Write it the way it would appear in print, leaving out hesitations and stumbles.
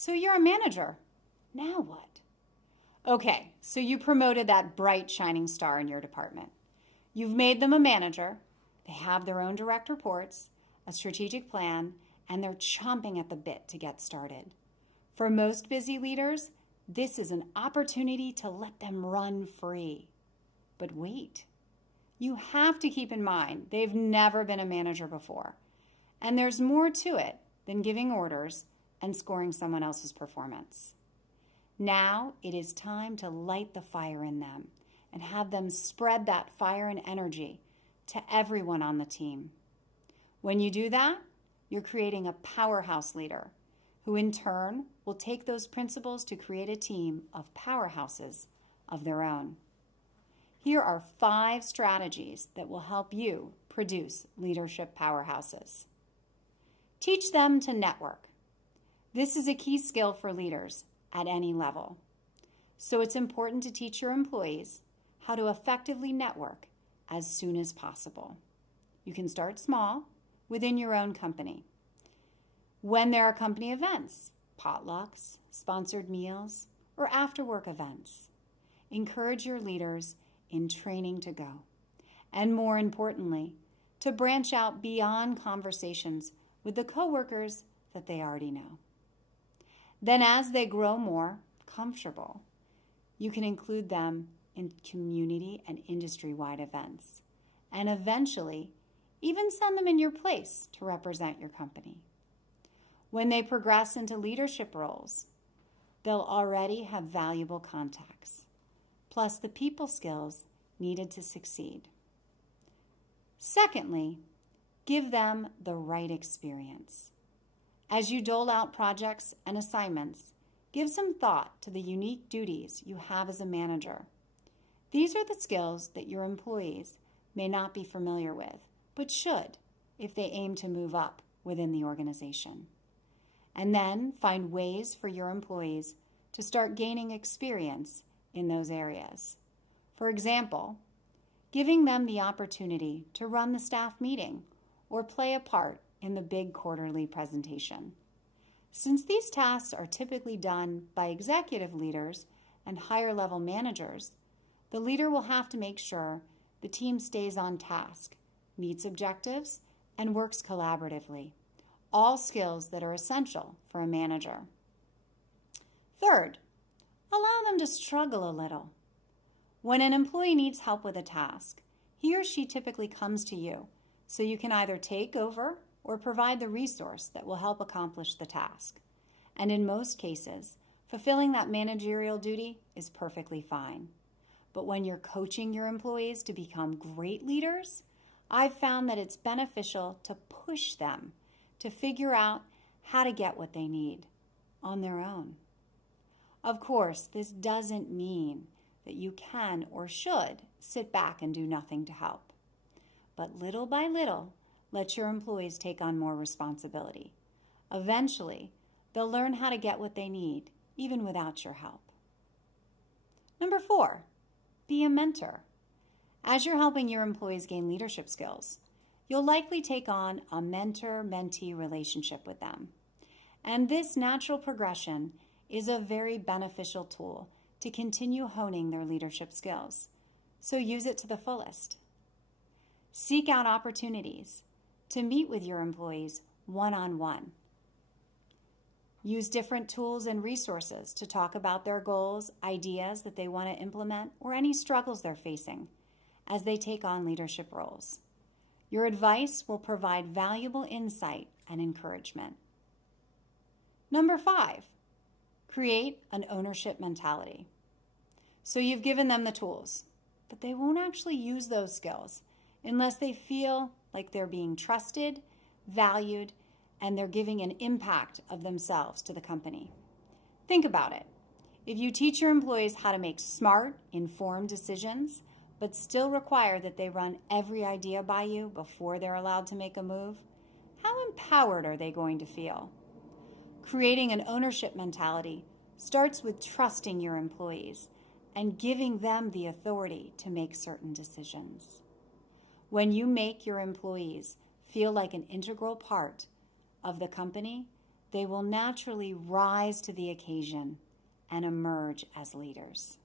So you're a manager. Now what? Okay, so you promoted that bright shining star in your department. You've made them a manager. They have their own direct reports, a strategic plan, and they're chomping at the bit to get started. For most busy leaders, this is an opportunity to let them run free. But wait, you have to keep in mind they've never been a manager before. And there's more to it than giving orders and scoring someone else's performance. Now it is time to light the fire in them and have them spread that fire and energy to everyone on the team. When you do that, you're creating a powerhouse leader who in turn will take those principles to create a team of powerhouses of their own. Here are 5 strategies that will help you produce leadership powerhouses. Teach them to network. This is a key skill for leaders at any level. So it's important to teach your employees how to effectively network as soon as possible. You can start small within your own company. When there are company events, potlucks, sponsored meals, or after-work events, encourage your leaders in training to go. And more importantly, to branch out beyond conversations with the coworkers that they already know. Then as they grow more comfortable, you can include them in community and industry-wide events, and eventually even send them in your place to represent your company. When they progress into leadership roles, they'll already have valuable contacts, plus the people skills needed to succeed. Secondly, give them the right experience. As you dole out projects and assignments, give some thought to the unique duties you have as a manager. These are the skills that your employees may not be familiar with, but should if they aim to move up within the organization. And then find ways for your employees to start gaining experience in those areas. For example, giving them the opportunity to run the staff meeting or play a part in the big quarterly presentation. Since these tasks are typically done by executive leaders and higher level managers, the leader will have to make sure the team stays on task, meets objectives, and works collaboratively, all skills that are essential for a manager. Third, allow them to struggle a little. When an employee needs help with a task, he or she typically comes to you, so you can either take over or provide the resource that will help accomplish the task. And in most cases, fulfilling that managerial duty is perfectly fine. But when you're coaching your employees to become great leaders, I've found that it's beneficial to push them to figure out how to get what they need on their own. Of course, this doesn't mean that you can or should sit back and do nothing to help. But little by little, let your employees take on more responsibility. Eventually, they'll learn how to get what they need, even without your help. Number 4, be a mentor. As you're helping your employees gain leadership skills, you'll likely take on a mentor-mentee relationship with them. And this natural progression is a very beneficial tool to continue honing their leadership skills. So use it to the fullest. Seek out opportunities to meet with your employees one-on-one. Use different tools and resources to talk about their goals, ideas that they want to implement, or any struggles they're facing as they take on leadership roles. Your advice will provide valuable insight and encouragement. Number 5, create an ownership mentality. So you've given them the tools, but they won't actually use those skills unless they feel like they're being trusted, valued, and they're giving an impact of themselves to the company. Think about it. If you teach your employees how to make smart, informed decisions, but still require that they run every idea by you before they're allowed to make a move, how empowered are they going to feel? Creating an ownership mentality starts with trusting your employees and giving them the authority to make certain decisions. When you make your employees feel like an integral part of the company, they will naturally rise to the occasion and emerge as leaders.